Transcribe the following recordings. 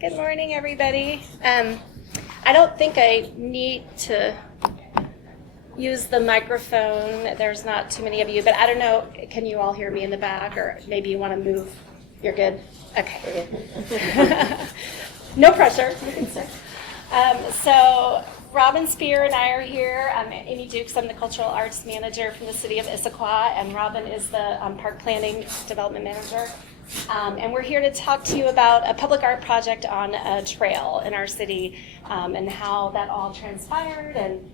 Good morning, everybody. I don't think I need to use the microphone. There's not too many of you, but I don't know, can you all hear me in the back, or maybe you want to move? You're good? Okay. No pressure. So Robin Spear and I are here. I'm Amy Dukes. I'm the Cultural Arts Manager from the City of Issaquah, and Robin is the Park Planning Development Manager. And we're here to talk to you about a public art project on a trail in our city, and how that all transpired, and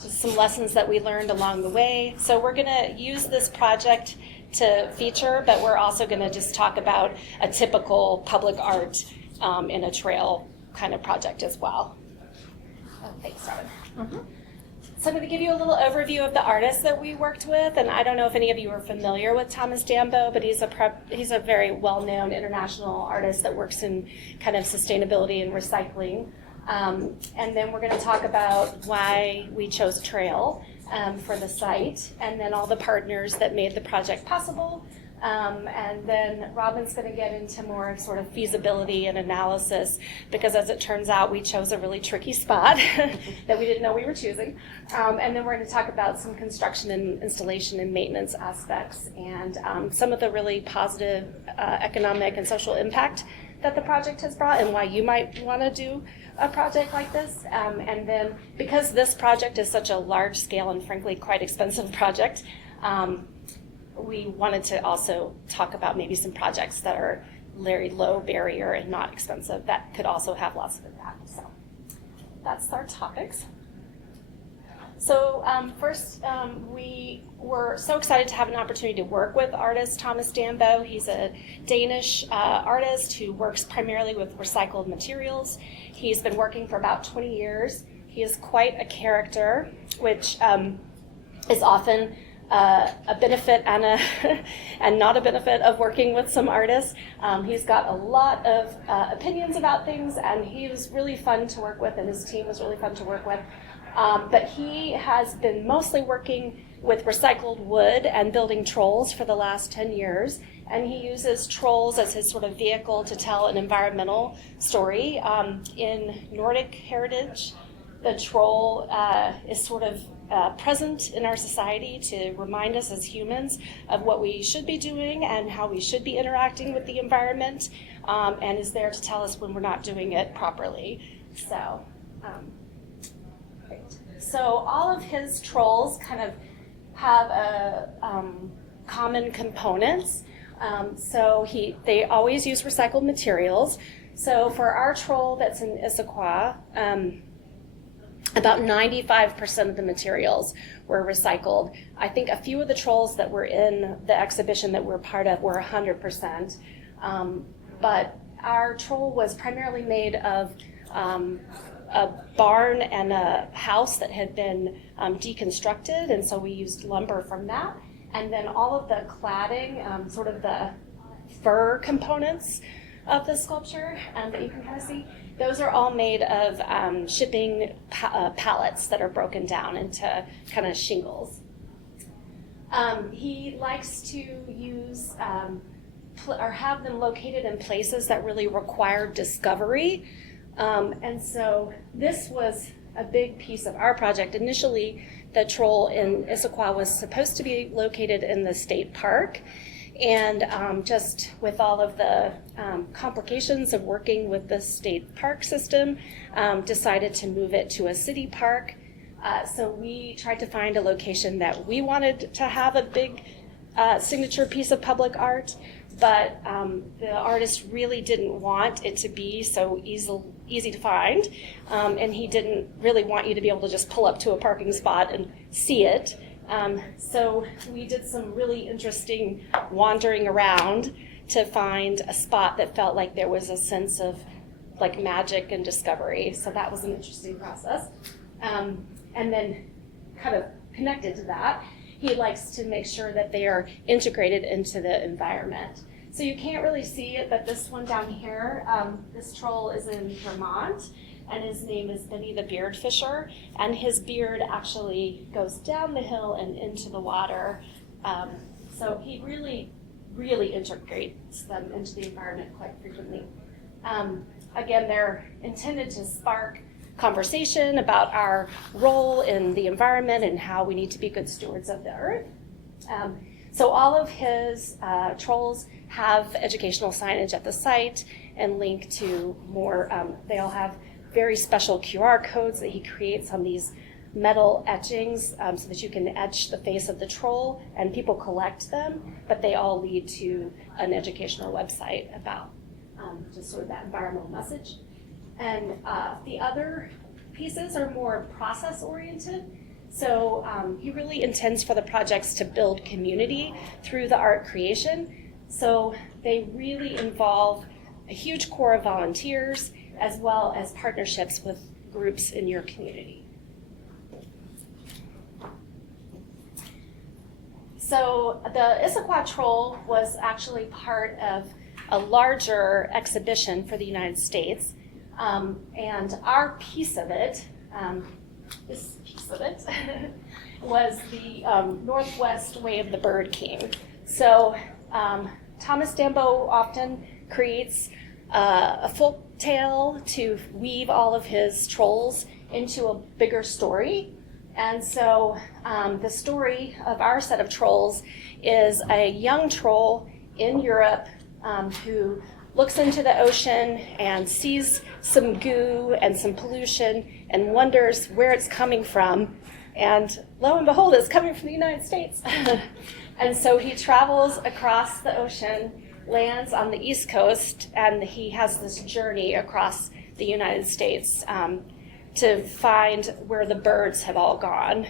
just some lessons that we learned along the way. So we're going to use this project to feature, but we're also going to just talk about a typical public art in a trail kind of project as well. Oh, thanks, Robin. Mm-hmm. So I'm going to give you a little overview of the artists that we worked with, and I don't know if any of you are familiar with Thomas Dambo, but he's a very well-known international artist that works in kind of sustainability and recycling. And then we're going to talk about why we chose trail for the site, and then all the partners that made the project possible. And then Robin's going to get into more of sort of feasibility and analysis, because as it turns out, we chose a really tricky spot that we didn't know we were choosing. And then we're going to talk about some construction and installation and maintenance aspects, and some of the really positive economic and social impact that the project has brought, and why you might want to do a project like this. And then because this project is such a large scale and frankly quite expensive project, we wanted to also talk about maybe some projects that are very low barrier and not expensive that could also have lots of impact. So that's our topics. So first, we were so excited to have an opportunity to work with artist Thomas Dambo. He's a Danish artist who works primarily with recycled materials. He's been working for about 20 years. He is quite a character, which is often a benefit and and not a benefit of working with some artists. He's got a lot of opinions about things, and he was really fun to work with, and his team was really fun to work with. But he has been mostly working with recycled wood and building trolls for the last 10 years. And he uses trolls as his sort of vehicle to tell an environmental story. In Nordic heritage, the troll is sort of present in our society to remind us as humans of what we should be doing and how we should be interacting with the environment, and is there to tell us when we're not doing it properly. So, great. So all of his trolls kind of have common components. So they always use recycled materials. So for our troll that's in Issaquah, about 95% of the materials were recycled. I think a few of the trolls that were in the exhibition that we're part of were 100%. But our troll was primarily made of a barn and a house that had been deconstructed, and so we used lumber from that. And then all of the cladding, sort of the fur components of the sculpture that you can kind of see, those are all made of shipping pallets that are broken down into kind of shingles. He likes to use or have them located in places that really require discovery. And so this was a big piece of our project. Initially, the troll in Issaquah was supposed to be located in the state park. And just with all of the complications of working with the state park system, decided to move it to a city park. So we tried to find a location that we wanted to have a big signature piece of public art, but the artist really didn't want it to be so easy to find, and he didn't really want you to be able to just pull up to a parking spot and see it. So we did some really interesting wandering around to find a spot that felt like there was a sense of like magic and discovery. So that was an interesting process. And then kind of connected to that, he likes to make sure that they are integrated into the environment. So you can't really see it, but this one down here, this troll is in Vermont, and his name is Benny the Beard Fisher, and his beard actually goes down the hill and into the water. So he really, really integrates them into the environment quite frequently. again, they're intended to spark conversation about our role in the environment and how we need to be good stewards of the earth. So all of his trolls have educational signage at the site and link to more, they all have very special QR codes that he creates on these metal etchings so that you can etch the face of the troll, and people collect them, but they all lead to an educational website about just sort of that environmental message. And the other pieces are more process-oriented. So he really intends for the projects to build community through the art creation. So they really involve a huge core of volunteers as well as partnerships with groups in your community. So the Issaquah troll was actually part of a larger exhibition for the United States. And our piece of it, this piece of it, was the Northwest Way of the Bird King. So Thomas Dambo often creates a folk tale to weave all of his trolls into a bigger story. And so the story of our set of trolls is a young troll in Europe who looks into the ocean and sees some goo and some pollution and wonders where it's coming from. And lo and behold, it's coming from the United States. And so he travels across the ocean, lands on the East Coast, and he has this journey across the United States to find where the birds have all gone.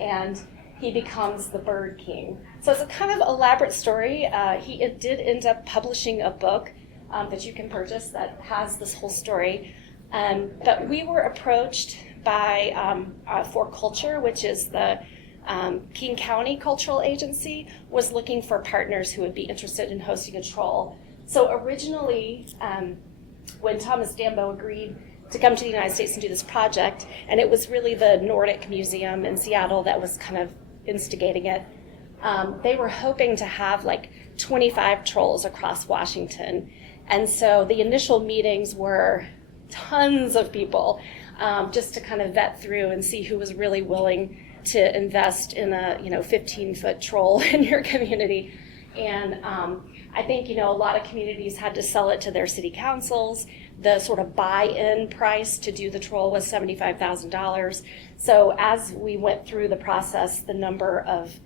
And he becomes the Bird King. So it's a kind of elaborate story. He did end up publishing a book that you can purchase that has this whole story. But we were approached by For Culture, which is the King County Cultural Agency, was looking for partners who would be interested in hosting a troll. So originally, when Thomas Dambo agreed to come to the United States and do this project, and it was really the Nordic Museum in Seattle that was kind of instigating it, they were hoping to have like 25 trolls across Washington. And so the initial meetings were tons of people just to kind of vet through and see who was really willing to invest in a 15-foot troll in your community. And I think a lot of communities had to sell it to their city councils. The sort of buy-in price to do the troll was $75,000. So as we went through the process, the number of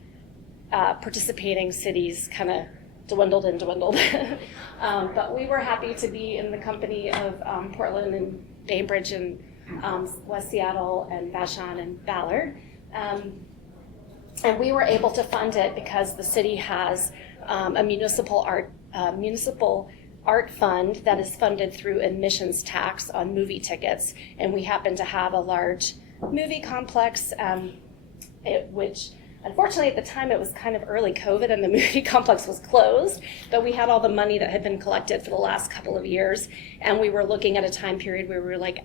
participating cities kind of dwindled and dwindled. But we were happy to be in the company of Portland and Bainbridge and West Seattle and Vashon and Ballard. And we were able to fund it because the city has a municipal art fund that is funded through admissions tax on movie tickets. And we happen to have a large movie complex, which unfortunately at the time it was kind of early COVID and the movie complex was closed, but we had all the money that had been collected for the last couple of years. And we were looking at a time period where we were like,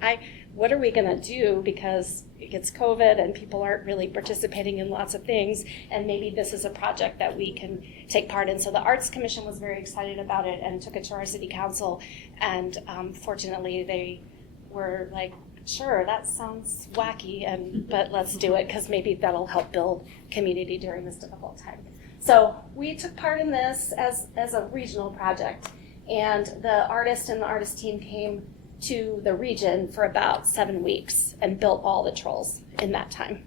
what are we going to do, because it's COVID and people aren't really participating in lots of things, and maybe this is a project that we can take part in. So the Arts Commission was very excited about it and took it to our city council, and fortunately they were like, sure, that sounds wacky, but let's do it because maybe that'll help build community during this difficult time. So we took part in this as a regional project, and the artist and the artist team came to the region for about 7 weeks and built all the trolls in that time.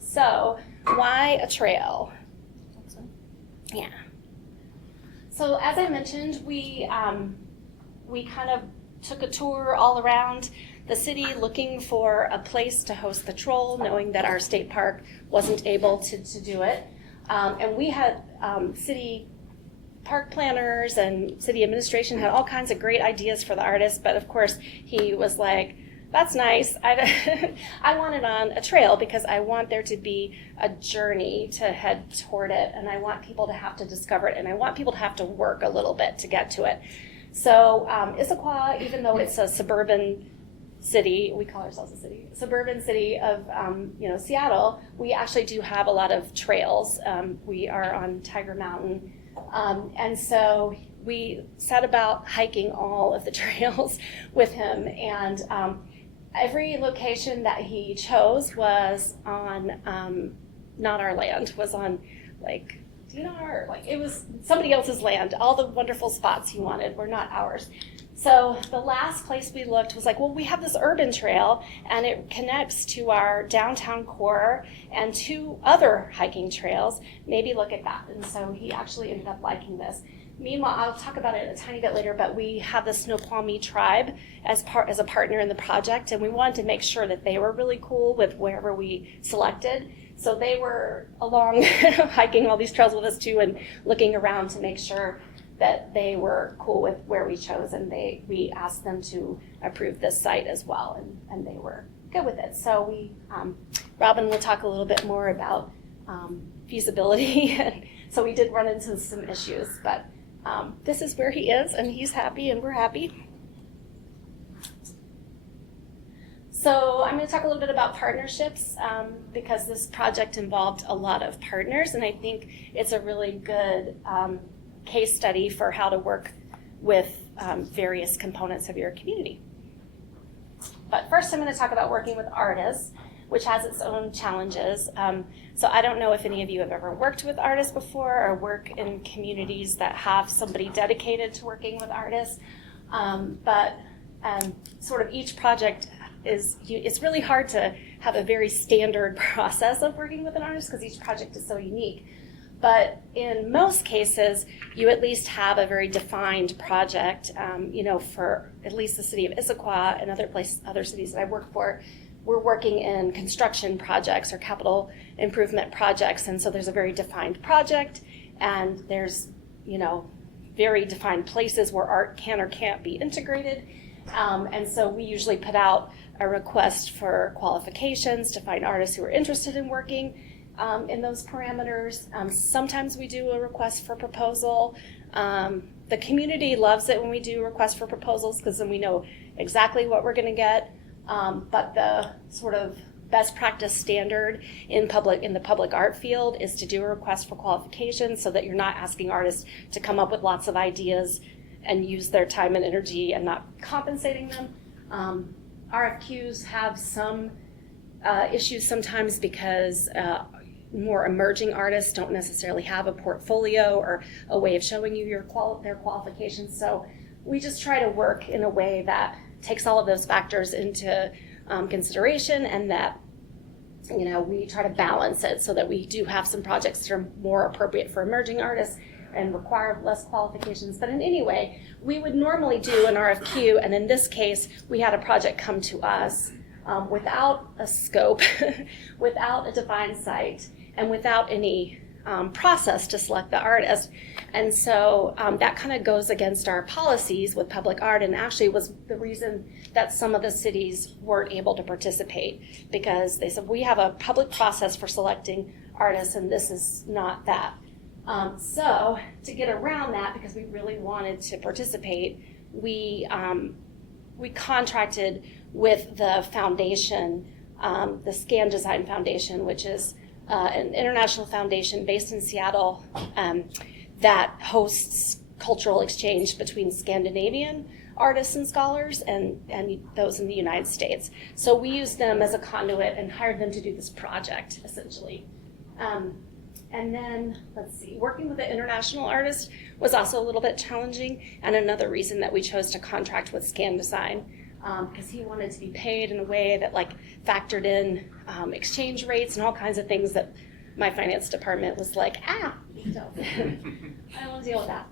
So why a trail? Yeah. So as I mentioned, we kind of took a tour all around the city looking for a place to host the troll, knowing that our state park wasn't able to do it. And we had city park planners and city administration had all kinds of great ideas for the artist, but of course he was like, that's nice. I want it on a trail because I want there to be a journey to head toward it, and I want people to have to discover it, and I want people to have to work a little bit to get to it. So Issaquah, even though it's a suburban city, we call ourselves a city, suburban city of Seattle, we actually do have a lot of trails. We are on Tiger Mountain, And so we set about hiking all of the trails with him, and every location that he chose was on not our land, was on like DNR, like it was somebody else's land. All the wonderful spots he wanted were not ours. So the last place we looked was like, well, we have this urban trail and it connects to our downtown core and 2 other hiking trails. Maybe look at that. And so he actually ended up liking this. Meanwhile, I'll talk about it a tiny bit later, but we have the Snoqualmie tribe as a partner in the project, and we wanted to make sure that they were really cool with wherever we selected. So they were along hiking all these trails with us too, and looking around to make sure that they were cool with where we chose, and we asked them to approve this site as well, and they were good with it. So Robin will talk a little bit more about feasibility, and so we did run into some issues, but this is where he is, and he's happy, and we're happy. So I'm going to talk a little bit about partnerships because this project involved a lot of partners, and I think it's a really good case study for how to work with various components of your community. But first I'm going to talk about working with artists, which has its own challenges. So I don't know if any of you have ever worked with artists before or work in communities that have somebody dedicated to working with artists, but sort of each project it's really hard to have a very standard process of working with an artist because each project is so unique. But in most cases, you at least have a very defined project. For at least the city of Issaquah and other cities that I work for, we're working in construction projects or capital improvement projects, and so there's a very defined project, and there's very defined places where art can or can't be integrated. And so we usually put out a request for qualifications to find artists who are interested in working in those parameters. Sometimes we do a request for proposal. The community loves it when we do requests for proposals because then we know exactly what we're going to get. But the sort of best practice standard in the public art field is to do a request for qualifications so that you're not asking artists to come up with lots of ideas and use their time and energy and not compensating them. RFQs have some issues sometimes because more emerging artists don't necessarily have a portfolio or a way of showing you their qualifications. So we just try to work in a way that takes all of those factors into consideration, and that we try to balance it so that we do have some projects that are more appropriate for emerging artists and require less qualifications. But in any way, we would normally do an RFQ, and in this case, we had a project come to us without a scope, without a defined site, and without any process to select the artist. And so that kind of goes against our policies with public art, and actually was the reason that some of the cities weren't able to participate, because they said, we have a public process for selecting artists, and this is not that. So to get around that, because we really wanted to participate, we contracted with the foundation, the Scan Design Foundation, which is an international foundation based in Seattle that hosts cultural exchange between Scandinavian artists and scholars and those in the United States. So we used them as a conduit and hired them to do this project, essentially. And then, let's see, working with an international artist was also a little bit challenging, and another reason that we chose to contract with Scan Design, because he wanted to be paid in a way that factored in exchange rates and all kinds of things that my finance department was like, I don't want to deal with that.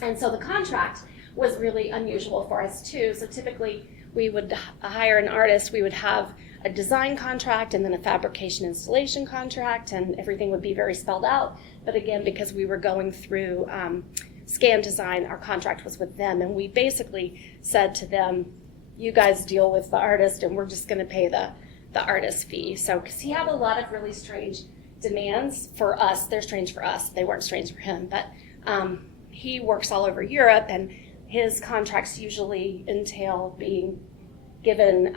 And so the contract was really unusual for us too. So typically we would hire an artist, we would have a design contract and then a fabrication installation contract, and everything would be very spelled out. But again, because we were going through Scan Design, our contract was with them, and we basically said to them, you guys deal with the artist and we're just going to pay the artist fee. So because he had a lot of really strange demands for us. They're strange for us, they weren't strange for him, but he works all over Europe, and his contracts usually entail being given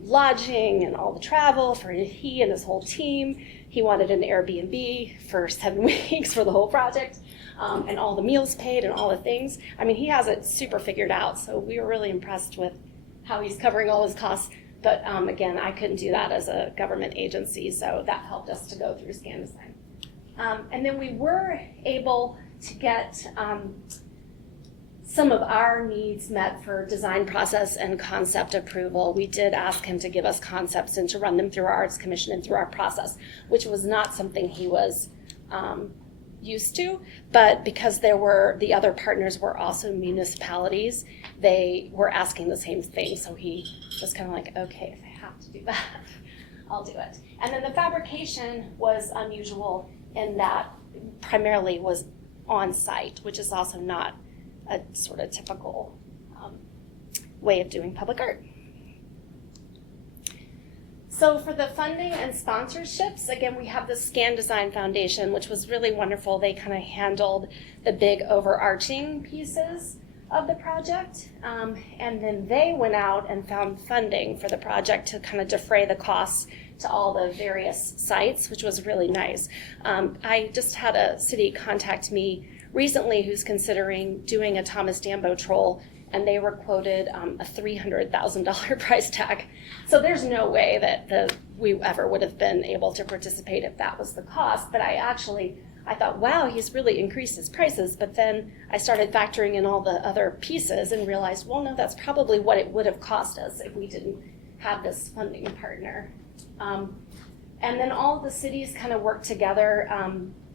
lodging and all the travel for he and his whole team. He wanted an Airbnb for 7 weeks for the whole project, and all the meals paid and all the things. I mean, he has it super figured out, so we were really impressed with how he's covering all his costs. But again, I couldn't do that as a government agency, so that helped us to go through Scan Design. And then we were able to get some of our needs met for design process and concept approval. We did ask him to give us concepts and to run them through our Arts Commission and through our process, which was not something he was used to, but because the other partners were also municipalities, they were asking the same thing, so he was kind of like, okay, if I have to do that, I'll do it. And then the fabrication was unusual in that primarily was on site, which is also not a sort of typical way of doing public art. So for the funding and sponsorships, again, we have the Scan Design Foundation, which was really wonderful. They kind of handled the big overarching pieces of the project, and then they went out and found funding for the project to kind of defray the costs to all the various sites, which was really nice. I just had a city contact me recently who's considering doing a Thomas Dambo troll, and they were quoted a $300,000 price tag. So there's no way that we ever would have been able to participate if that was the cost. But I thought, wow, he's really increased his prices. But then I started factoring in all the other pieces and realized, well, no, that's probably what it would have cost us if we didn't have this funding partner. And then all of the cities kind of worked together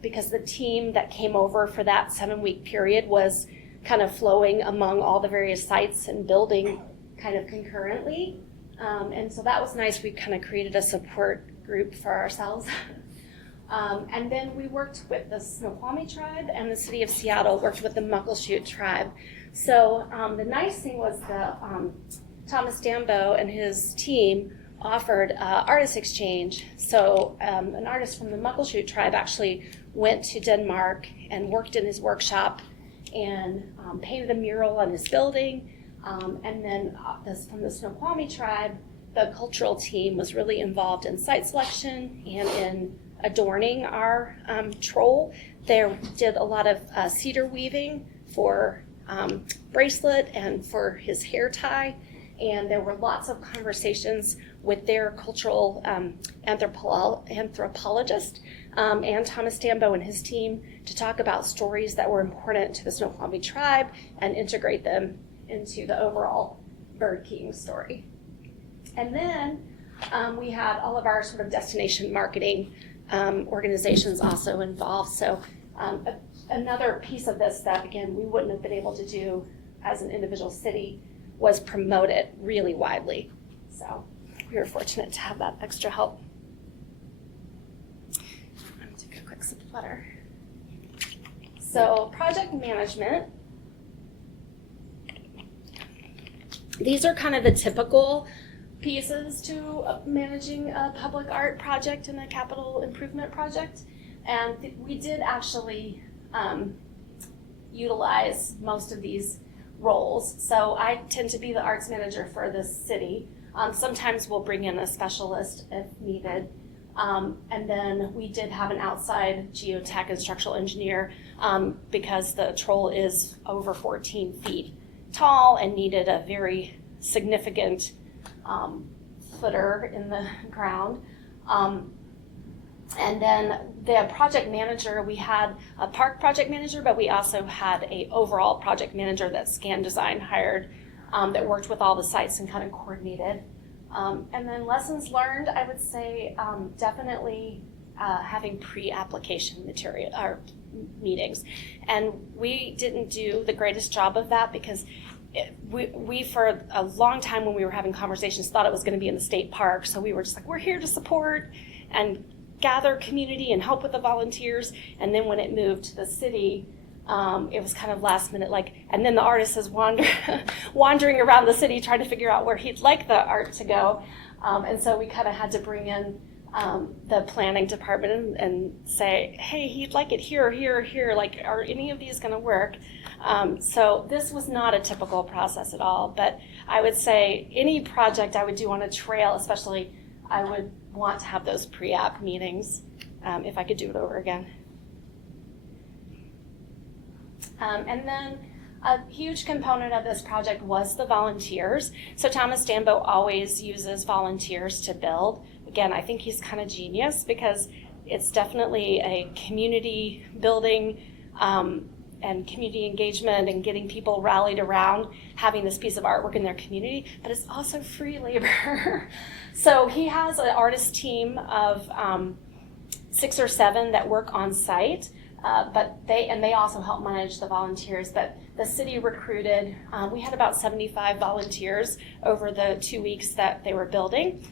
because the team that came over for that 7-week period was kind of flowing among all the various sites and building kind of concurrently. And so that was nice. We kind of created a support group for ourselves. And then we worked with the Snoqualmie tribe, and the city of Seattle worked with the Muckleshoot tribe. So the nice thing was the Thomas Dambo and his team offered artist exchange. So an artist from the Muckleshoot tribe actually went to Denmark and worked in his workshop and painted a mural on his building. And then from the Snoqualmie tribe, the cultural team was really involved in site selection and in adorning our troll. They did a lot of cedar weaving for bracelet and for his hair tie. And there were lots of conversations with their cultural anthropologist and Thomas Dambo and his team to talk about stories that were important to the Snoqualmie tribe and integrate them into the overall Bird King story. And then we had all of our sort of destination marketing organizations also involved. So another piece of this that, again, we wouldn't have been able to do as an individual city was promote it really widely. So we were fortunate to have that extra help. I'm going to take a quick sip of water. So project management. These are kind of the typical pieces to managing a public art project and a capital improvement project. And we did actually utilize most of these roles. So I tend to be the arts manager for this city. Sometimes we'll bring in a specialist if needed. And then we did have an outside geotech and structural engineer because the troll is over 14 feet tall and needed a very significant footer in the ground. And then the project manager, we had a park project manager, but we also had a overall project manager that Scan Design hired that worked with all the sites and kind of coordinated. And then lessons learned, I would say definitely having pre-application material or meetings. And we didn't do the greatest job of that because we for a long time when we were having conversations thought it was going to be in the state park. So we were just like, we're here to support and gather community and help with the volunteers. And then when it moved to the city, it was kind of last minute, and then the artist is wandering around the city trying to figure out where he'd like the art to go. And so we kind of had to bring in the planning department and say, hey, he'd like it here, here, here, like, are any of these gonna work? So this was not a typical process at all, but I would say any project I would do on a trail, especially, I would want to have those pre-app meetings if I could do it over again. And then a huge component of this project was the volunteers. So Thomas Dambo always uses volunteers to build. Again, I think he's kind of genius because it's definitely a community building and community engagement and getting people rallied around having this piece of artwork in their community, but it's also free labor. So he has an artist team of 6 or 7 that work on site. But they also help manage the volunteers. But the city recruited, we had about 75 volunteers over the 2 weeks that they were building.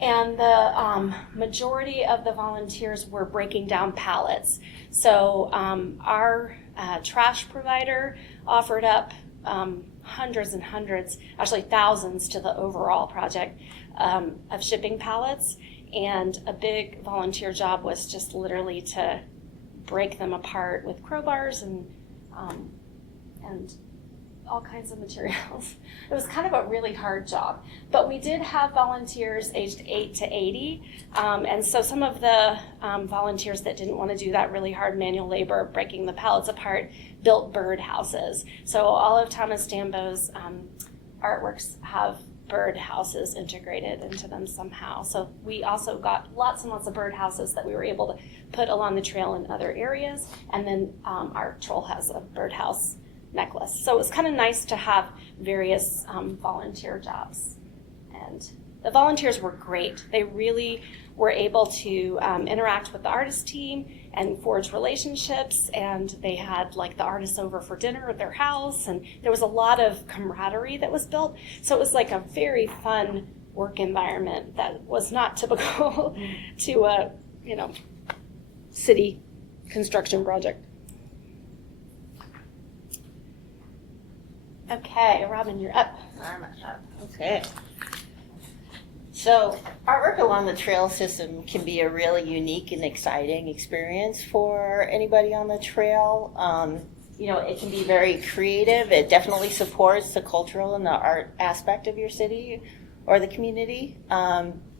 And the majority of the volunteers were breaking down pallets. So our trash provider offered up hundreds and hundreds, actually thousands to the overall project of shipping pallets. And a big volunteer job was just literally to break them apart with crowbars and all kinds of materials. It was kind of a really hard job, but we did have volunteers aged 8 to 80, and so some of the volunteers that didn't want to do that really hard manual labor, breaking the pallets apart, built bird houses. So all of Thomas Dambo's artworks have bird houses integrated into them somehow. So we also got lots and lots of bird houses that we were able to put along the trail in other areas. And then our troll has a birdhouse necklace. So it was kind of nice to have various volunteer jobs. And the volunteers were great. They really were able to interact with the artist team and forge relationships, and they had like the artists over for dinner at their house, and there was a lot of camaraderie that was built. So it was like a very fun work environment that was not typical to a city construction project. Okay, Robin, you're up. I'm up. Okay. So artwork along the trail system can be a really unique and exciting experience for anybody on the trail. It can be very creative. It definitely supports the cultural and the art aspect of your city or the community.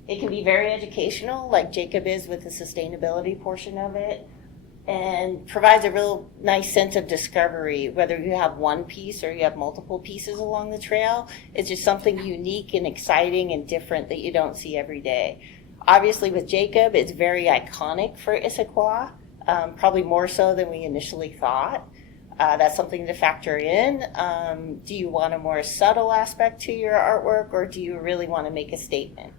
It can be very educational, like Jakob is with the sustainability portion of it, and provides a real nice sense of discovery, whether you have one piece or you have multiple pieces along the trail. It's just something unique and exciting and different that you don't see every day. Obviously with Jakob, it's very iconic for Issaquah, probably more so than we initially thought. That's something to factor in. Do you want a more subtle aspect to your artwork, or do you really want to make a statement?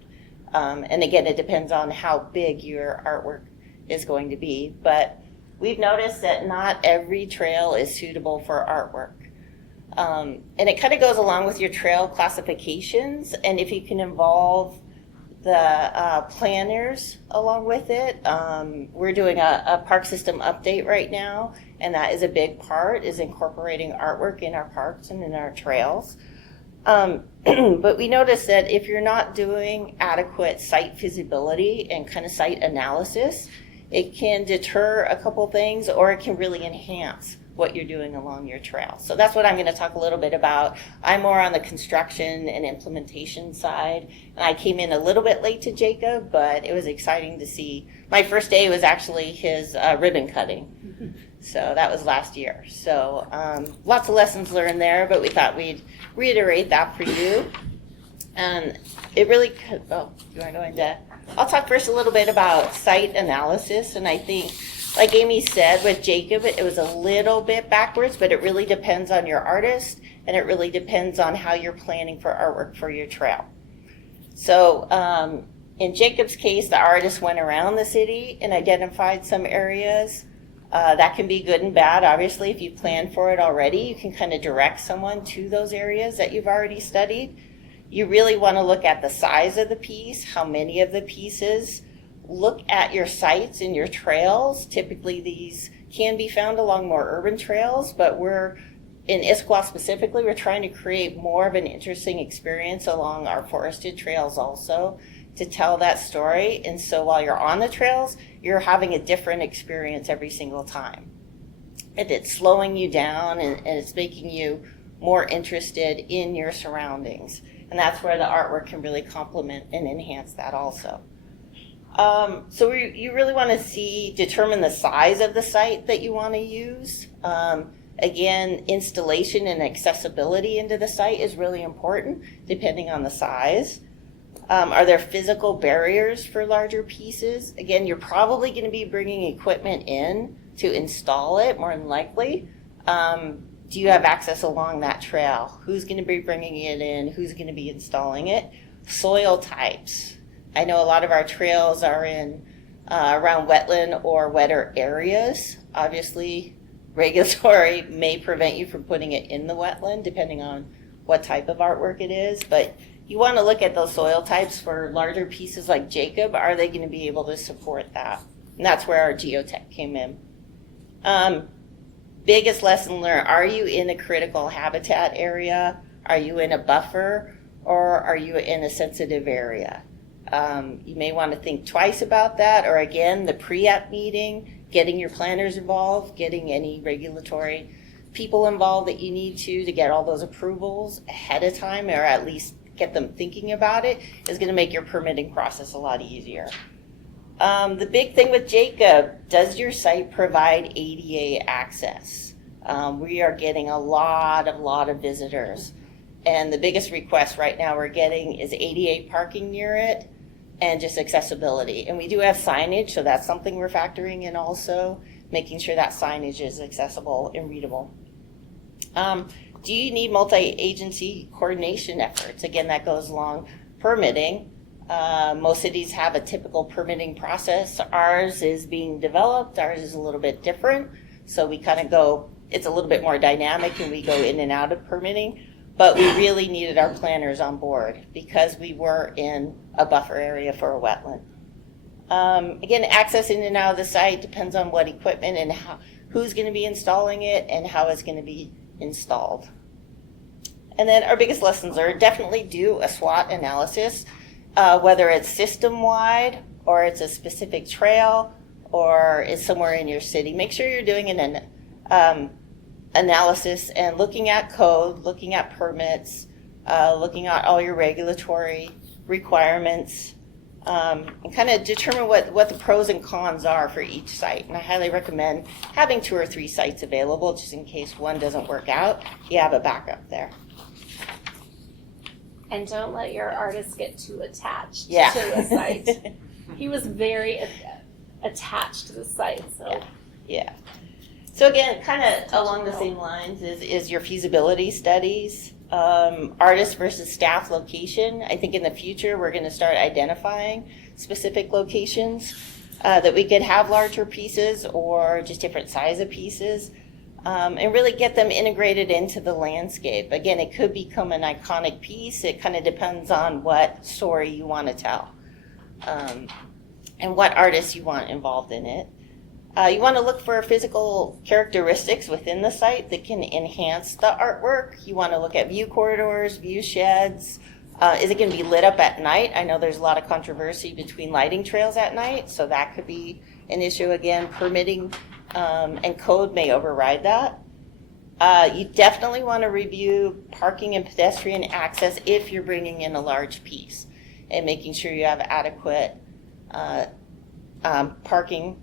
And again, it depends on how big your artwork is going to be. But we've noticed that not every trail is suitable for artwork. And it kind of goes along with your trail classifications. And if you can involve the planners along with it, we're doing a park system update right now. And that is a big part, is incorporating artwork in our parks and in our trails. But we noticed that if you're not doing adequate site feasibility and kind of site analysis, it can deter a couple things, or it can really enhance what you're doing along your trail. So that's what I'm going to talk a little bit about. I'm more on the construction and implementation side. And I came in a little bit late to Jakob, but it was exciting to see. My first day was actually his ribbon cutting. So that was last year. So lots of lessons learned there, but we thought we'd reiterate that for you. And it really, you want to go into, I'll talk first a little bit about site analysis. And I think, like Amy said, with Jakob, it was a little bit backwards, but it really depends on your artist, and it really depends on how you're planning for artwork for your trail. So in Jakob's case, the artist went around the city and identified some areas. That can be good and bad. Obviously, if you plan for it already, you can kind of direct someone to those areas that you've already studied. You really want to look at the size of the piece, how many of the pieces. Look at your sites and your trails. Typically, these can be found along more urban trails, but we're, in Issaquah specifically, we're trying to create more of an interesting experience along our forested trails also. to tell that story. And so while you're on the trails, you're having a different experience every single time. And it's slowing you down, and it's making you more interested in your surroundings. And that's where the artwork can really complement and enhance that also. So you really want to determine the size of the site that you want to use. Again, installation and accessibility into the site is really important depending on the size. Are there physical barriers for larger pieces? Again, you're probably going to be bringing equipment in to install it, more than likely. Do you have access along that trail? Who's going to be bringing it in? Who's going to be installing it? Soil types. I know a lot of our trails are in around wetland or wetter areas. Obviously, regulatory may prevent you from putting it in the wetland, depending on what type of artwork it is. But you want to look at those soil types for larger pieces like Jakob. Are they going to be able to support that? And that's where our geotech came in. Biggest lesson learned, are you in a critical habitat area? Are you in a buffer? Or are you in a sensitive area? You may want to think twice about that, or again, the pre-app meeting, getting your planners involved, getting any regulatory people involved that you need to get all those approvals ahead of time, or at least get them thinking about it, is going to make your permitting process a lot easier. The big thing with Jakob, does your site provide ADA access? We are getting a lot of visitors. And the biggest request right now we're getting is ADA parking near it and just accessibility. And we do have signage, so that's something we're factoring in also, making sure that signage is accessible and readable. Do you need multi-agency coordination efforts? Again, that goes along permitting. Most cities have a typical permitting process. Ours is being developed. Ours is a little bit different. So we kind of go, it's a little bit more dynamic, and we go in and out of permitting. But we really needed our planners on board because we were in a buffer area for a wetland. Again, access in and out of the site depends on what equipment and who's going to be installing it and how it's going to be installed. And then our biggest lessons are definitely do a SWOT analysis, whether it's system-wide or it's a specific trail or it's somewhere in your city. Make sure you're doing an analysis and looking at code, looking at permits, looking at all your regulatory requirements, and kind of determine what the pros and cons are for each site. And I highly recommend having 2 or 3 sites available just in case one doesn't work out. You have a backup there. And don't let your artist get too attached to Yeah. the site. He was very attached to the site. So Yeah. So again, kind of along the same lines is your feasibility studies, artist versus staff location. I think in the future we're going to start identifying specific locations that we could have larger pieces or just different size of pieces, and really get them integrated into the landscape. Again, it could become an iconic piece. It kind of depends on what story you want to tell, and what artists you want involved in it. You want to look for physical characteristics within the site that can enhance the artwork. You want to look at view corridors, view sheds. Is it going to be lit up at night? I know there's a lot of controversy between lighting trails at night, so that could be an issue. Again, permitting and code may override that. You definitely want to review parking and pedestrian access if you're bringing in a large piece, and making sure you have adequate parking.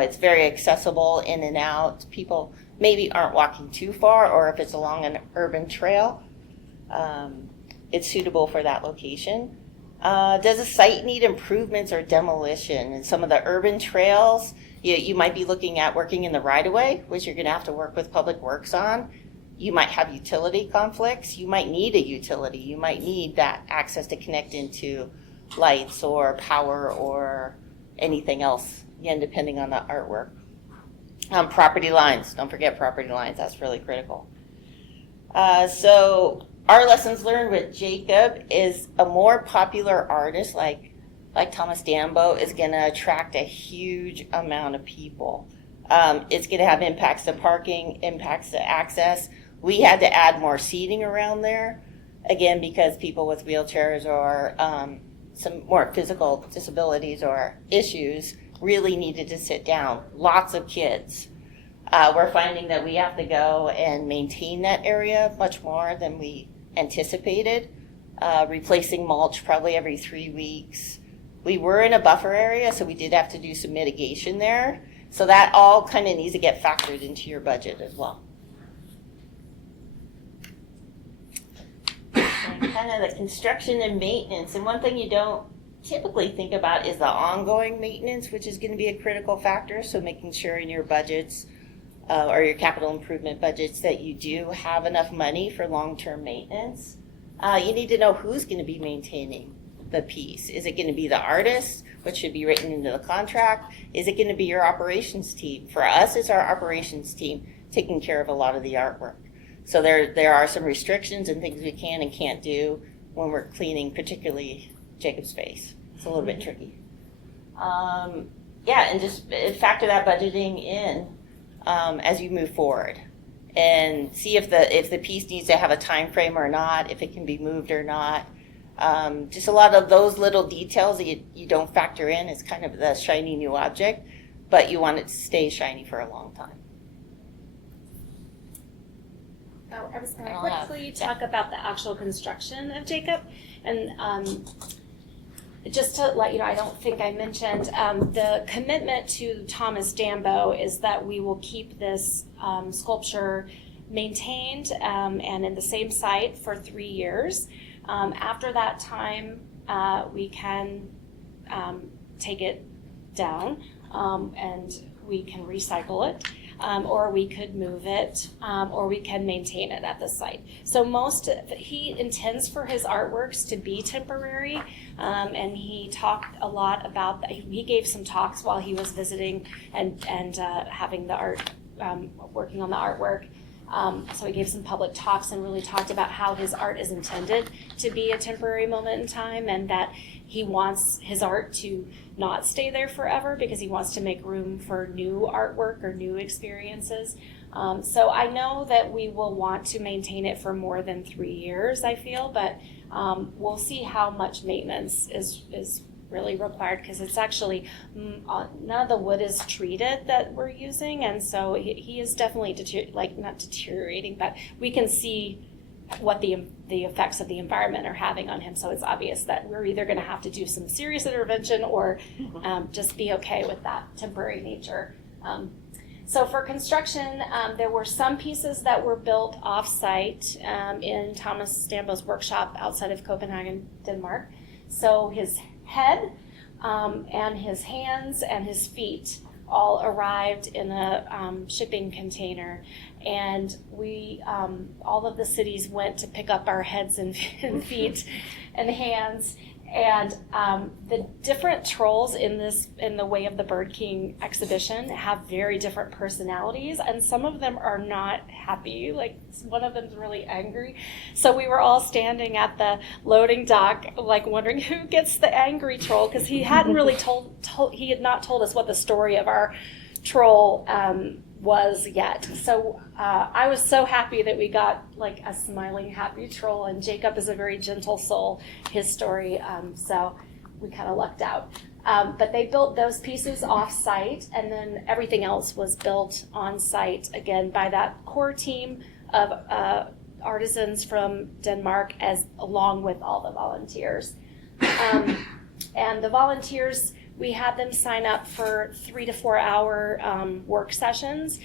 It's very accessible in and out. People maybe aren't walking too far, or if it's along an urban trail, it's suitable for that location. Does a site need improvements or demolition? And some of the urban trails, you might be looking at working in the right-of-way, which you're going to have to work with Public Works on. You might have utility conflicts. You might need a utility. You might need that access to connect into lights or power or anything else, again, depending on the artwork. Property lines. Don't forget property lines. That's really critical. So our lessons learned with Jakob is a more popular artist like Thomas Dambo is going to attract a huge amount of people. It's going to have impacts to parking, impacts to access. We had to add more seating around there, again, because people with wheelchairs or some more physical disabilities or issues really needed to sit down. Lots of kids. We're finding that we have to go and maintain that area much more than we anticipated, replacing mulch probably every 3 weeks. We were in a buffer area, so we did have to do some mitigation there. So that all kind of needs to get factored into your budget as well. And kind of the construction and maintenance. And one thing you don't typically think about is the ongoing maintenance, which is going to be a critical factor. So making sure in your budgets or your capital improvement budgets that you do have enough money for long-term maintenance. You need to know who's going to be maintaining the piece. Is it going to be the artist, which should be written into the contract? Is it going to be your operations team? For us, it's our operations team taking care of a lot of the artwork. So there are some restrictions and things we can and can't do when we're cleaning, particularly Jacob's face. It's a little bit tricky. And just factor that budgeting in as you move forward, and see if the piece needs to have a time frame or not, if it can be moved or not. Just a lot of those little details that you don't factor in. It's kind of the shiny new object, but you want it to stay shiny for a long time. Oh, I was going to quickly talk about the actual construction of Jacob, and just to let you know, I don't think I mentioned, the commitment to Thomas Dambo is that we will keep this sculpture maintained and in the same site for 3 years. After that time, we can take it down and we can recycle it. Or we could move it, or we can maintain it at the site. So he intends for his artworks to be temporary, and he talked a lot about that. He gave some talks while he was visiting and having the art, working on the artwork. So he gave some public talks and really talked about how his art is intended to be a temporary moment in time, and that he wants his art to not stay there forever because he wants to make room for new artwork or new experiences. So I know that we will want to maintain it for more than 3 years, I feel, but we'll see how much maintenance is really required, because it's actually none of the wood is treated that we're using, and so he is definitely not deteriorating, but we can see what the effects of the environment are having on him. So it's obvious that we're either going to have to do some serious intervention or just be okay with that temporary nature. So for construction, there were some pieces that were built off-site in Thomas Dambo's workshop outside of Copenhagen, Denmark. So his head and his hands and his feet all arrived in a shipping container, and we all of the cities went to pick up our heads and feet and hands, and the different trolls in the Way of the Bird King exhibition have very different personalities, and some of them are not happy. Like one of them's really angry. So we were all standing at the loading dock, like wondering who gets the angry troll, because he hadn't really he had not told us what the story of our troll was yet. So I was so happy that we got like a smiling, happy troll, and Jacob is a very gentle soul, his story, so we kind of lucked out. But they built those pieces off-site, and then everything else was built on-site, again, by that core team of artisans from Denmark, along with all the volunteers. And the volunteers, we had them sign up for 3 to 4 hour work sessions.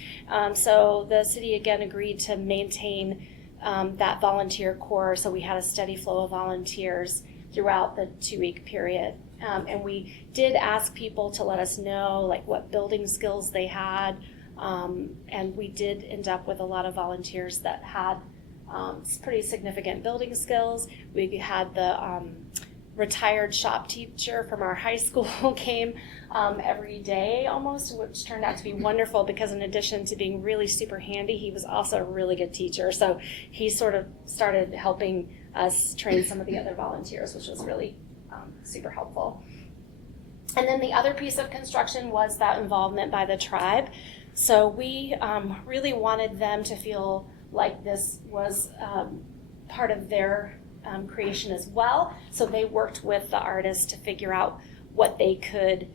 So the city again agreed to maintain that volunteer core. So we had a steady flow of volunteers throughout the 2-week period. And we did ask people to let us know like what building skills they had. And we did end up with a lot of volunteers that had pretty significant building skills. We had the retired shop teacher from our high school came every day almost, which turned out to be wonderful, because in addition to being really super handy, he was also a really good teacher. So he sort of started helping us train some of the other volunteers, which was really super helpful. And then the other piece of construction was that involvement by the tribe. So we really wanted them to feel like this was part of their creation as well. So they worked with the artists to figure out what they could,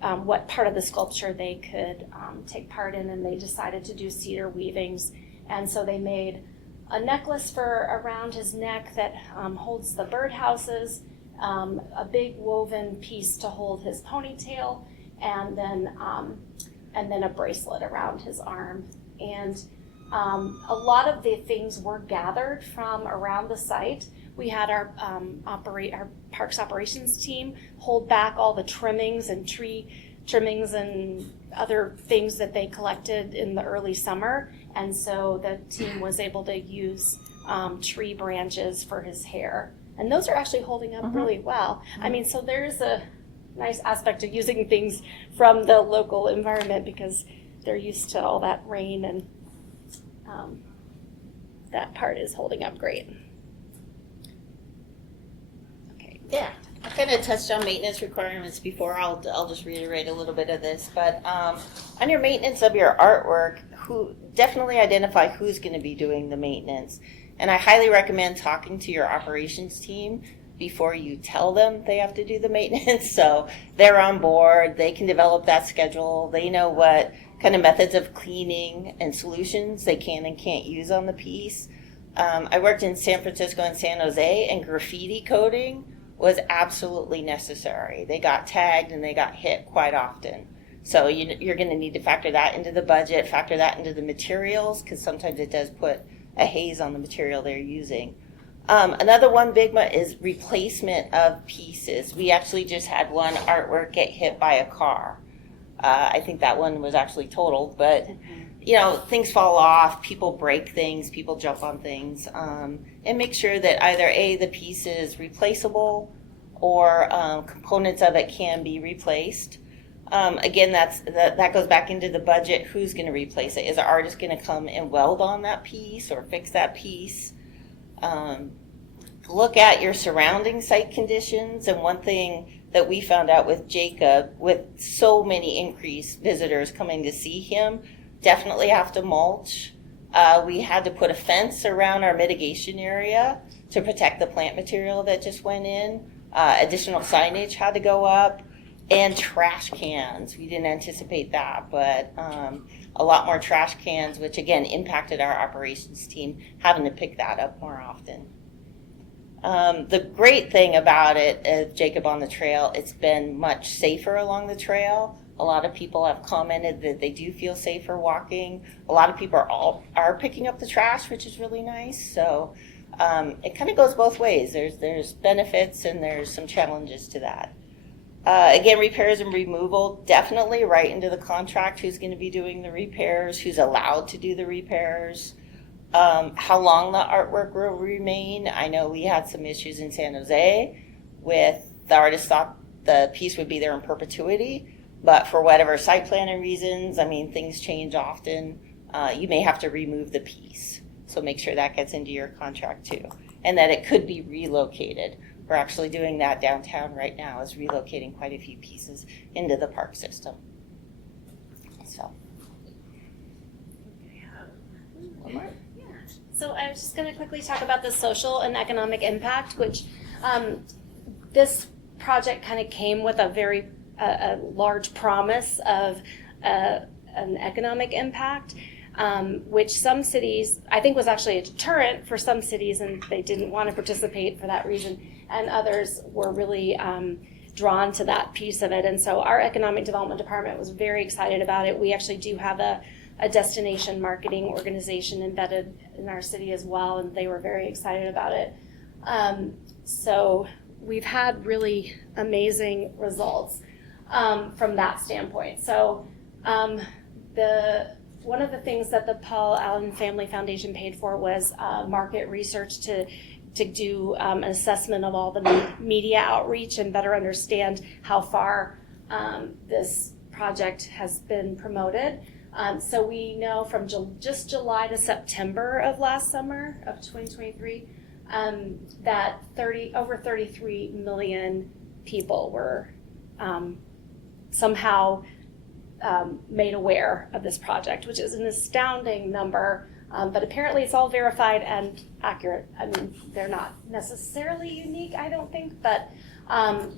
what part of the sculpture they could take part in, and they decided to do cedar weavings. And so they made a necklace for around his neck that holds the birdhouses, a big woven piece to hold his ponytail, and then a bracelet around his arm. And a lot of the things were gathered from around the site. We had our parks operations team hold back all the trimmings and tree trimmings and other things that they collected in the early summer, and so the team was able to use tree branches for his hair, and those are actually holding up really well. I mean, so there's a nice aspect of using things from the local environment because they're used to all that rain, and that part is holding up great. Okay. Yeah, I kind of touched on maintenance requirements before. I'll just reiterate a little bit of this. But on your maintenance of your artwork, definitely identify who's going to be doing the maintenance. And I highly recommend talking to your operations team before you tell them they have to do the maintenance. So they're on board. They can develop that schedule. They know what kind of methods of cleaning and solutions they can and can't use on the piece. I worked in San Francisco and San Jose, and graffiti coating was absolutely necessary. They got tagged and they got hit quite often. So you're going to need to factor that into the budget, factor that into the materials, because sometimes it does put a haze on the material they're using. Another one big one is replacement of pieces. We actually just had one artwork get hit by a car. I think that one was actually totaled, but things fall off, people break things, people jump on things, and make sure that either the piece is replaceable or components of it can be replaced. Again, that goes back into the budget. Who's going to replace it? Is the artist going to come and weld on that piece or fix that piece? Look at your surrounding site conditions. And one thing that we found out with Jacob, with so many increased visitors coming to see him, definitely have to mulch. We had to put a fence around our mitigation area to protect the plant material that just went in. Additional signage had to go up, and trash cans. We didn't anticipate that, but a lot more trash cans, which again impacted our operations team having to pick that up more often. The great thing about it, Jacob on the Trail, it's been much safer along the trail. A lot of people have commented that they do feel safer walking. A lot of people are picking up the trash, which is really nice. So it kind of goes both ways. There's benefits and there's some challenges to that. Again, repairs and removal, definitely write into the contract who's going to be doing the repairs, who's allowed to do the repairs, how long the artwork will remain. I know we had some issues in San Jose with the artist thought the piece would be there in perpetuity, but for whatever site planning reasons, I mean, things change often. You may have to remove the piece. So make sure that gets into your contract too, and that it could be relocated. We're actually doing that downtown right now, is relocating quite a few pieces into the park system. So. One more? Yeah. So I was just going to quickly talk about the social and economic impact, which this project kind of came with a very large promise of an economic impact, which some cities, I think, was actually a deterrent for some cities, and they didn't want to participate for that reason. And others were really drawn to that piece of it. And so our economic development department was very excited about it. We actually do have a destination marketing organization embedded in our city as well, and they were very excited about it. So we've had really amazing results from that standpoint. So one of the things that the Paul Allen Family Foundation paid for was market research to do an assessment of all the media outreach and better understand how far this project has been promoted. So we know from just July to September of last summer of 2023 that over 33 million people were somehow made aware of this project, which is an astounding number. But apparently it's all verified and accurate. I mean, they're not necessarily unique, I don't think, but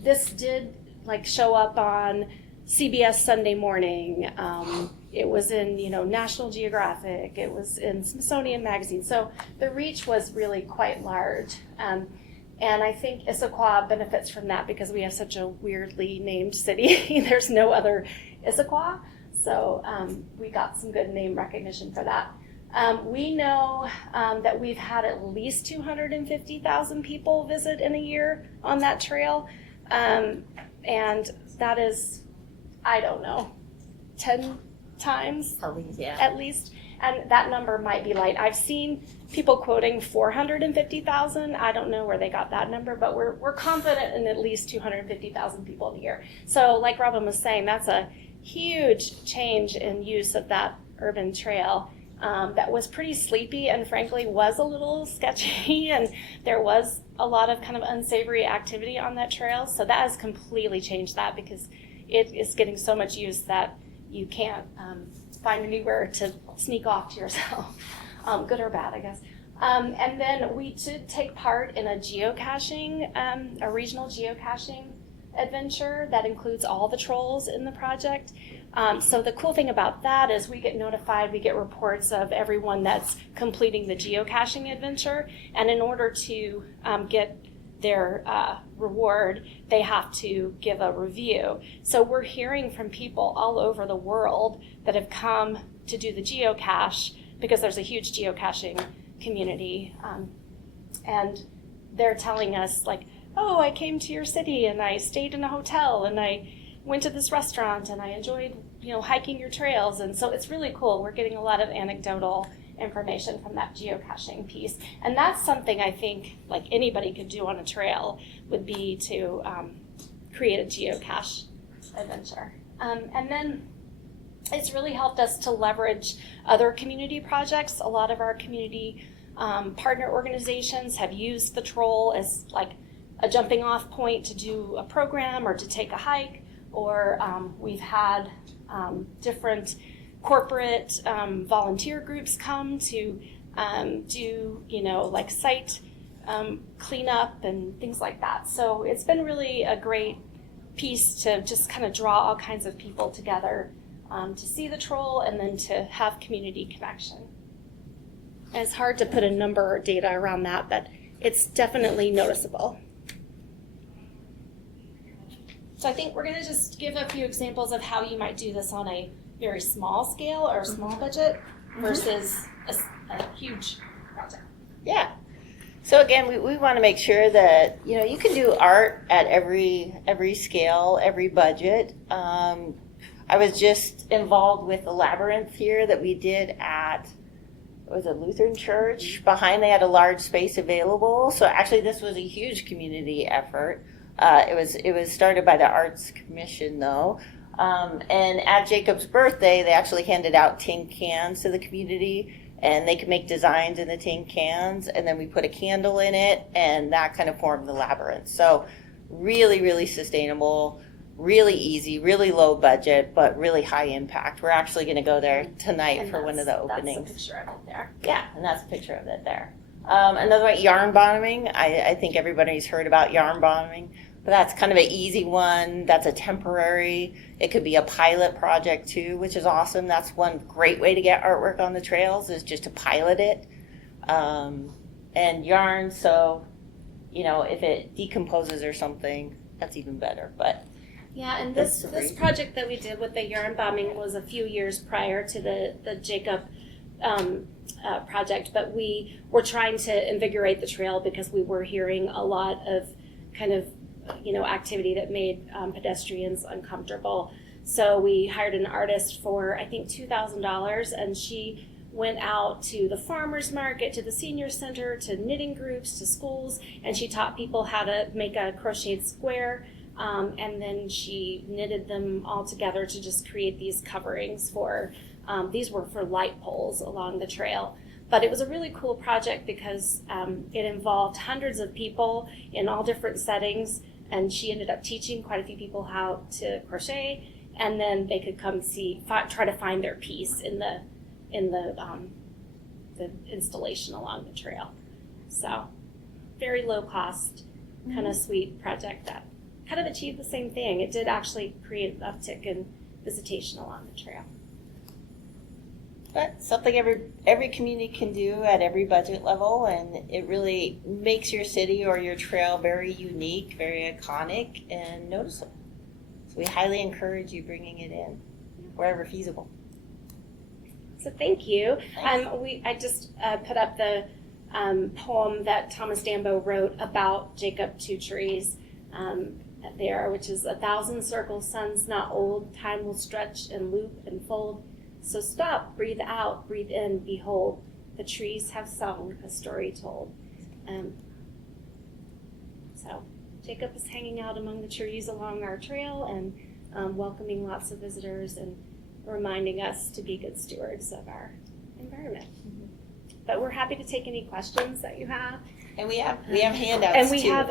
this did like show up on CBS Sunday Morning. It was in, National Geographic. It was in Smithsonian Magazine. So the reach was really quite large. And I think Issaquah benefits from that because we have such a weirdly named city. There's no other Issaquah. So we got some good name recognition for that. We know that we've had at least 250,000 people visit in a year on that trail. And that is, I don't know, 10 times at least. And that number might be light. I've seen people quoting 450,000. I don't know where they got that number, but we're confident in at least 250,000 people in a year. So like Robin was saying, that's a huge change in use of that urban trail. That was pretty sleepy and frankly was a little sketchy, and there was a lot of kind of unsavory activity on that trail. So that has completely changed that because it is getting so much use that you can't find anywhere to sneak off to yourself, good or bad, I guess. And then we did take part in a geocaching, a regional geocaching adventure that includes all the trolls in the project. So the cool thing about that is we get notified, we get reports of everyone that's completing the geocaching adventure, and in order to get their reward, they have to give a review. So we're hearing from people all over the world that have come to do the geocache because there's a huge geocaching community, and they're telling us like, oh, I came to your city and I stayed in a hotel and I went to this restaurant and I enjoyed, hiking your trails. And so it's really cool. We're getting a lot of anecdotal information from that geocaching piece. And that's something I think like anybody could do on a trail would be to create a geocache adventure. And then it's really helped us to leverage other community projects. A lot of our community partner organizations have used the troll as like a jumping off point to do a program or to take a hike, or we've had different corporate volunteer groups come to do, like site cleanup and things like that. So it's been really a great piece to just kind of draw all kinds of people together to see the troll and then to have community connection. And it's hard to put a number or data around that, but it's definitely noticeable. So I think we're going to just give a few examples of how you might do this on a very small scale or a small budget versus a huge project. Yeah. So again, we want to make sure that, you can do art at every scale, every budget. I was just involved with the labyrinth here that we did at, was it Lutheran Church? Behind they had a large space available. So actually this was a huge community effort. It was started by the Arts Commission though. And at Jacob's birthday, they actually handed out tin cans to the community, and they could make designs in the tin cans, and then we put a candle in it, and that kind of formed the labyrinth. So really, really sustainable, really easy, really low budget, but really high impact. We're actually going to go there tonight And for one of the openings. That's a picture of it there. Yeah, and that's a picture of it there. Another one, yarn bombing. I think everybody's heard about yarn bombing, but that's kind of an easy one. That's a temporary. It could be a pilot project too, which is awesome. That's one great way to get artwork on the trails is just to pilot it. And yarn, so, if it decomposes or something, that's even better. But yeah, and this project that we did with the yarn bombing was a few years prior to the Jakob project, but we were trying to invigorate the trail because we were hearing a lot of kind of activity that made pedestrians uncomfortable. So we hired an artist for I think $2,000, and she went out to the farmers market, to the senior center, to knitting groups, to schools, and she taught people how to make a crocheted square, and then she knitted them all together to just create these coverings for these were for light poles along the trail. But it was a really cool project because it involved hundreds of people in all different settings, and she ended up teaching quite a few people how to crochet, and then they could come try to find their piece in the the installation along the trail. So very low cost, kind of sweet project that kind of achieved the same thing. It did actually create an uptick in visitation along the trail. But something every community can do at every budget level, and it really makes your city or your trail very unique, very iconic, and noticeable. So we highly encourage you bringing it in wherever feasible. So thank you. Thanks. I just put up the poem that Thomas Dambo wrote about Jakob Two Trees there, which is 1,000 circles, sun's not old, time will stretch and loop and fold. So stop, breathe out, breathe in, behold, the trees have sung, a story told. So Jakob is hanging out among the trees along our trail and welcoming lots of visitors and reminding us to be good stewards of our environment. But we're happy to take any questions that you have. And we have handouts And we too. have,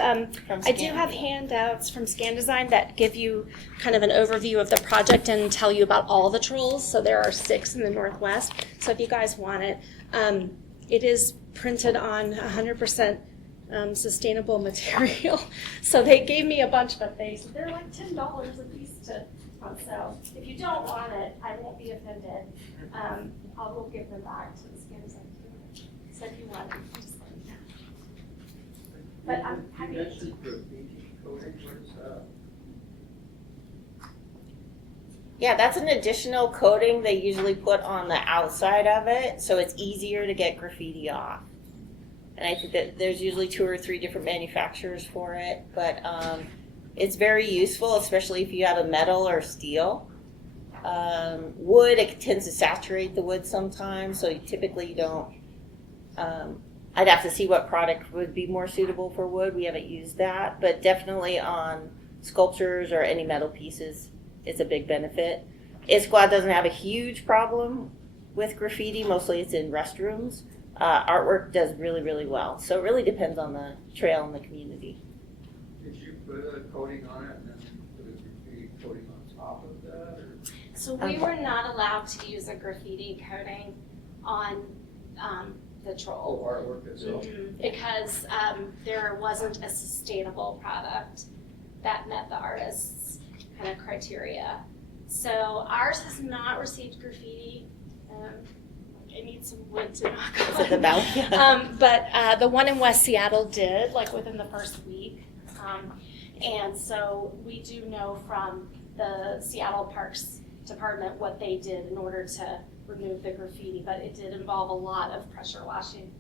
from I do Scan have Design. handouts from Scan Design that give you kind of an overview of the project and tell you about all the trolls. So there are 6 in the Northwest. So if you guys want it, it is printed on 100% sustainable material. So they gave me a bunch, but they're like $10 a piece to. So if you don't want it, I won't be offended. I will give them back to the Scan Design team. So if you want it, just let me know. But I'm happy to teach. Yeah, that's an additional coating they usually put on the outside of it, so it's easier to get graffiti off. And I think that there's usually 2 or 3 different manufacturers for it, but it's very useful, especially if you have a metal or steel. Wood, it tends to saturate the wood sometimes, so typically you don't. I'd have to see what product would be more suitable for wood. We haven't used that, but definitely on sculptures or any metal pieces, it's a big benefit. Issaquah doesn't have a huge problem with graffiti. Mostly it's in restrooms. Artwork does really, really well. So it really depends on the trail and the community. Did you put a coating on it and then put a graffiti coating on top of that? Or? So we were not allowed to use a graffiti coating on the troll. Artwork itself? Because there wasn't a sustainable product that met the artist's kind of criteria. So ours has not received graffiti. I need some wood to knock Is on. it the bell? But the one in West Seattle did, like within the first week. And so we do know from the Seattle Parks Department what they did in order to remove the graffiti, but it did involve a lot of pressure washing.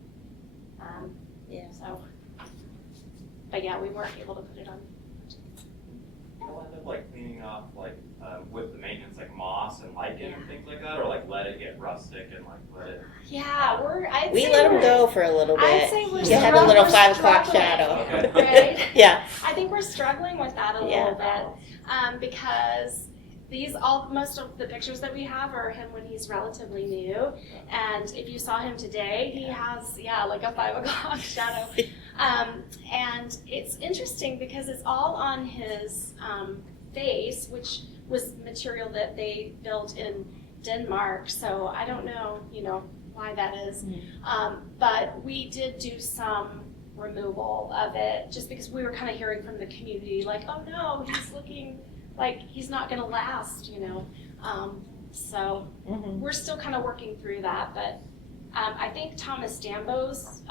Yeah. So, but yeah, we weren't able to put it on. You'll end up like cleaning off like with the maintenance like moss and lichen and things like that, or like let it get rustic and like let it. Yeah, We let them go for a little bit. I'd say we're You had a little we're 5 o'clock struggling, shadow. right? Yeah. I think we're struggling with that a Yeah. little bit because most of the pictures that we have are him when he's relatively new, and if you saw him today, he has like a 5 o'clock shadow, and it's interesting because it's all on his face, which was material that they built in Denmark. So I don't know, why that is, but we did do some removal of it just because we were kind of hearing from the community, like, oh no, he's looking like he's not going to last, so we're still kind of working through that, but I think Thomas Dambo's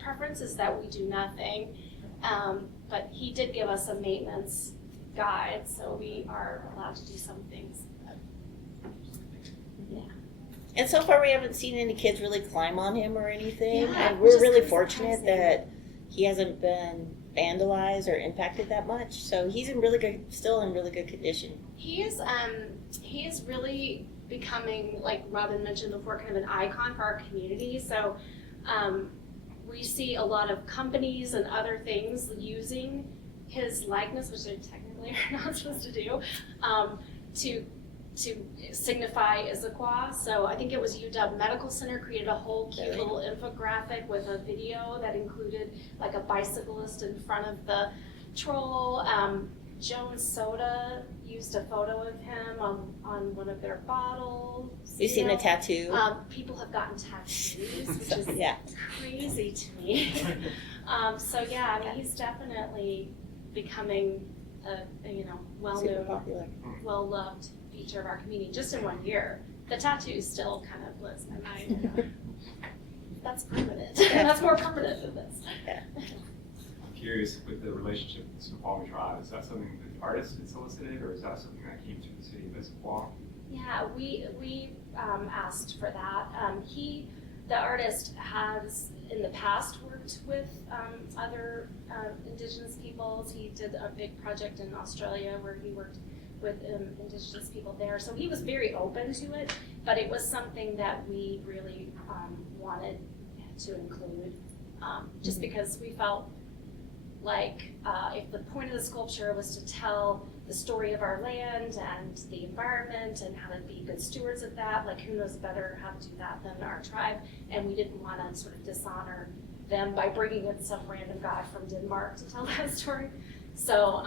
preference is that we do nothing, but he did give us a maintenance guide, so we are allowed to do some things. And so far we haven't seen any kids really climb on him or anything. Yeah, And which we're is really kinda fortunate surprising. that he hasn't been vandalized or impacted that much. So he's still in really good condition. He is really becoming, like Robin mentioned before, kind of an icon for our community. So we see a lot of companies and other things using his likeness, which they technically are not supposed to do, to signify Issaquah. So I think it was UW Medical Center created a whole cute little infographic with a video that included like a bicyclist in front of the troll. Jones Soda used a photo of him on one of their bottles. You seen know. the tattoo? People have gotten tattoos, which is Yeah. crazy to me. So yeah, I mean, he's definitely becoming a Super well-known, popular. well-loved feature of our community just in 1 year. The tattoo still kind of blows my mind. That's permanent. That's more permanent than this. I'm curious, with the relationship with the Snoqualmie Tribe, is that something that the artist had solicited, or is that something that came through the city of Issaquah? Yeah, we asked for that. The artist has in the past worked with other Indigenous peoples. He did a big project in Australia where he worked with Indigenous people there. So he was very open to it, but it was something that we really wanted to include, just because we felt like if the point of the sculpture was to tell the story of our land and the environment and how to be good stewards of that, like who knows better how to do that than our tribe, and we didn't want to sort of dishonor them by bringing in some random guy from Denmark to tell that story. So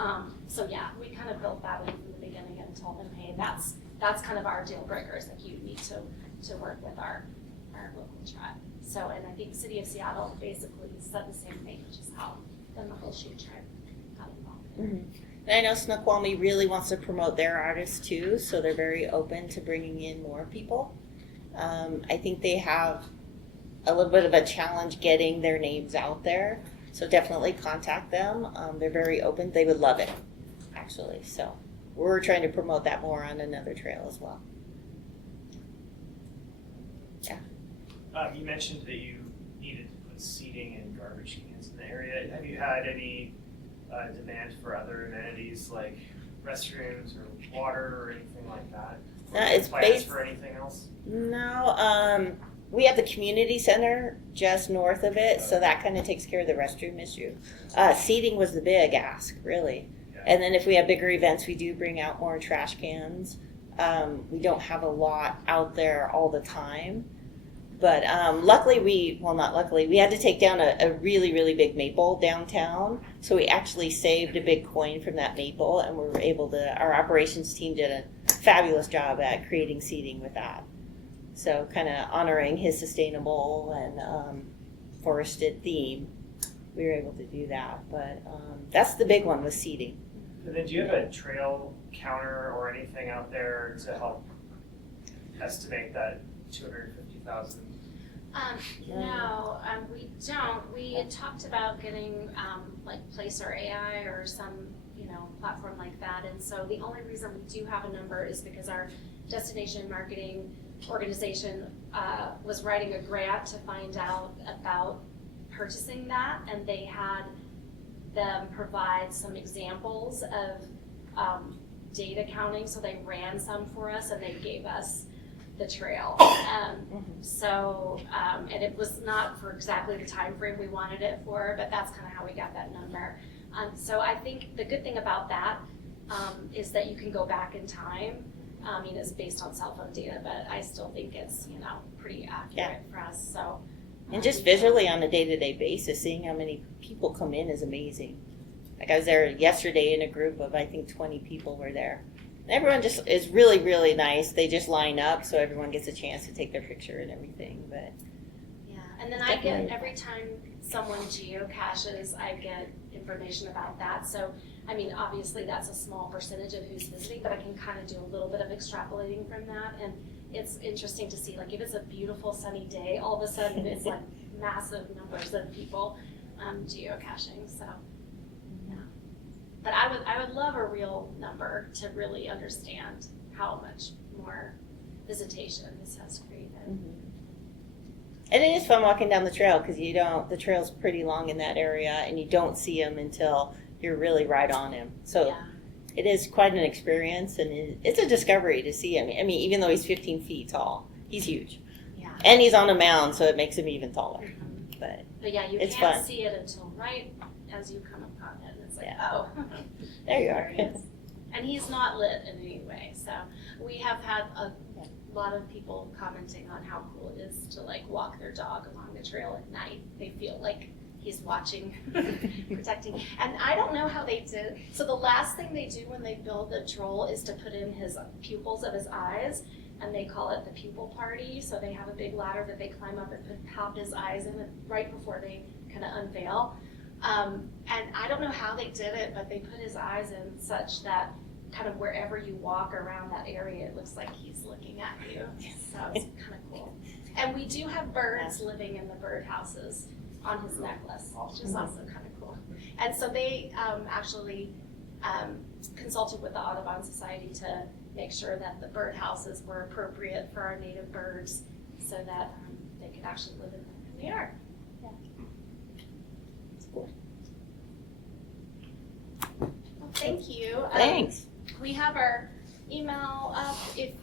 yeah, we kind of built that in from the beginning and told them, hey, that's kind of our deal breakers, like you need to work with our local tribe. So, and I think the city of Seattle basically said the same thing, which is how the Muckleshoot tribe got involved. Mm-hmm. And I know Snoqualmie really wants to promote their artists too, so they're very open to bringing in more people. I think they have a little bit of a challenge getting their names out there, so definitely contact them. They're very open. They would love it, actually. So we're trying to promote that more on another trail as well. Yeah. You mentioned that you needed to put seating and garbage cans in the area. Have you had any demand for other amenities like restrooms or water or anything like that? It's plans based for anything else? No. We have the community center just north of it, so that kind of takes care of the restroom issue. Seating was the big ask, really. Yeah. And then if we have bigger events, we do bring out more trash cans. We don't have a lot out there all the time. But luckily, we had to take down a really, really big maple downtown. So we actually saved a big coin from that maple, and we were able to, our operations team did a fabulous job at creating seating with that. So kind of honoring his sustainable and forested theme, we were able to do that. But that's the big one, was seating. And then do you have a trail counter or anything out there to help estimate that 250,000? No, we don't. We had talked about getting like Placer AI or some platform like that, and so the only reason we do have a number is because our destination marketing organization was writing a grant to find out about purchasing that, and they had them provide some examples of data counting, so they ran some for us and they gave us the trail. And it was not for exactly the time frame we wanted it for, but that's kind of how we got that number. So I think the good thing about that is that you can go back in time. I mean, it's based on cell phone data, but I still think it's pretty accurate for us. So, And just visually on a day-to-day basis, seeing how many people come in is amazing. Like I was there yesterday in a group of, I think 20 people were there. And everyone just is really, really nice. They just line up so everyone gets a chance to take their picture and everything. But yeah, and then I get, every time someone geocaches, I get information about that. So, I mean, obviously that's a small percentage of who's visiting, but I can kind of do a little bit of extrapolating from that. And it's interesting to see, like, if it's a beautiful sunny day, all of a sudden it's like massive numbers of people geocaching. So, yeah. But I would love a real number to really understand how much more visitation this has created. mm-hmm. And it is fun walking down the trail because the trail's pretty long in that area, and you don't see him until you're really right on him. So Yeah. it is quite an experience, and it's a discovery to see him. I mean, even though he's 15 feet tall, he's huge. Yeah. And he's on a mound, so it makes him even taller. But But yeah, you It's can't fun. see it until right as you come upon it. It's like, Yeah. oh, there you are. he is. And he's not lit in any way. So we have had a lot of people commenting on how cool it is to like walk their dog along the trail at night. They feel like he's watching, protecting. And I don't know how they did. So the last thing they do when they build the troll is to put in his pupils of his eyes, and they call it the pupil party. So they have a big ladder that they climb up and pop his eyes in it right before they kind of unveil. And I don't know how they did it, but they put his eyes in such that kind of wherever you walk around that area, it looks like he's looking at you. So it's kind of cool. And we do have birds living in the birdhouses on his necklace, which is also kind of cool. And so they actually consulted with the Audubon Society to make sure that the birdhouses were appropriate for our native birds so that they could actually live in them. And they are. Yeah. Well, thank you. Thanks. We have our email up if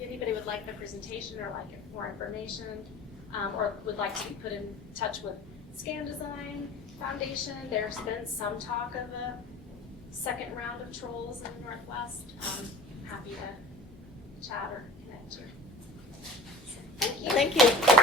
anybody would like the presentation or like more information, or would like to be put in touch with Scan Design Foundation. There's been some talk of a second round of trolls in the Northwest. I'm happy to chat or connect you. So, thank you. Thank you.